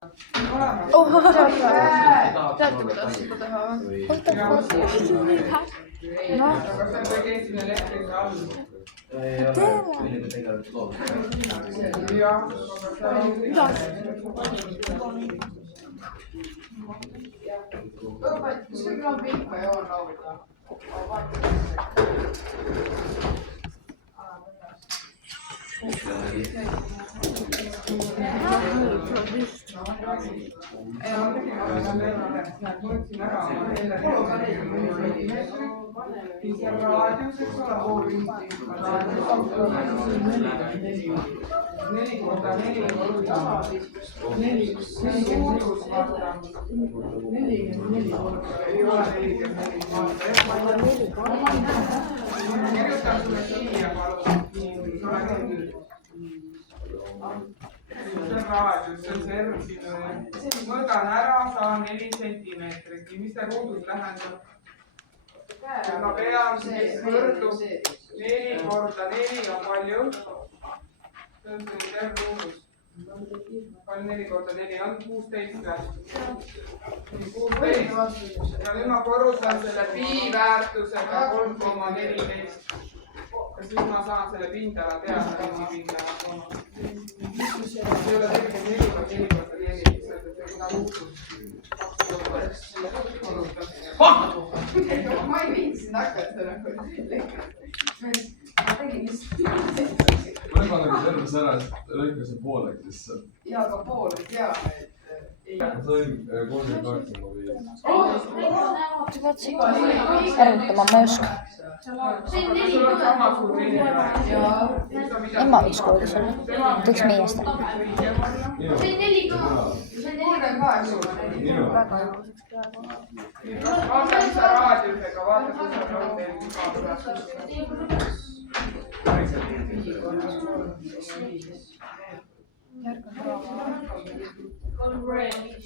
Teate, kuidas seda teha või? Mõõdan ära, saan 4 sentimeetrit. Mis see ruudus tähendab? Ma pean võrdub 4 korda 4 on palju? See on terve ruudus. Palju 4 korda 4 on 16 või? 16. Ja nüüd ma korrutan selle pi väärtusega 3,14. Ja siis ma saan selle pindala teada, pindala. See ei ole tegelikult 4 korda 4 korda 4, see on kuna ruudus. Ma ei viitsinud hakata nagu lekkama. Ma tegin lihtsalt. Ma juba nagu terves ära, et lõika see pooleks lihtsalt. Jaa, aga pooleks jaa, et... Ma sain 38,5. Arvutama ma ei oska. Ema võiks koolis olla. Võiks meiest. See on 4 Väga hea. vaata, mis sa raadiusega, vaata, kus on teil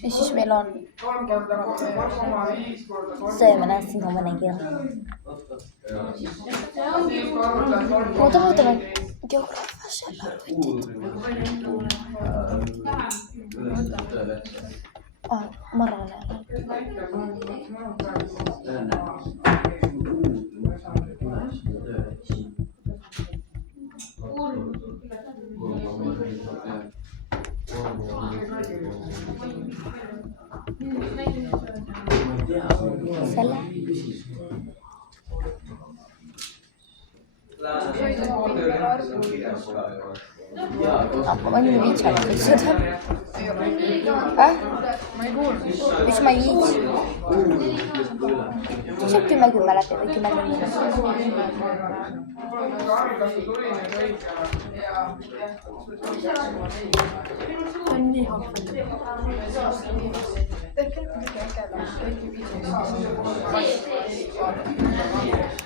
Ja siis meil on 3 korda 3,5 korda 3. see, ma näen, siin on vene keel. Oota, geograafia seal arvutid. Marrane. Selle. Ma ei viitsanud kõik seda. Miks ma ei viitsi? Siis on 10-10 läbi või 10-10. On nii halb.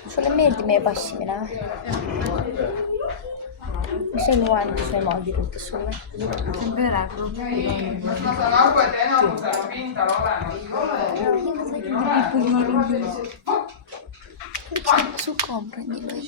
Sulle meeldib meie passimine või? Mis see loend, mis ema kirjutas sulle? See on peregrupp. Ma saan aru, et enamusel on pindal olemas. Su kaamera nii lai.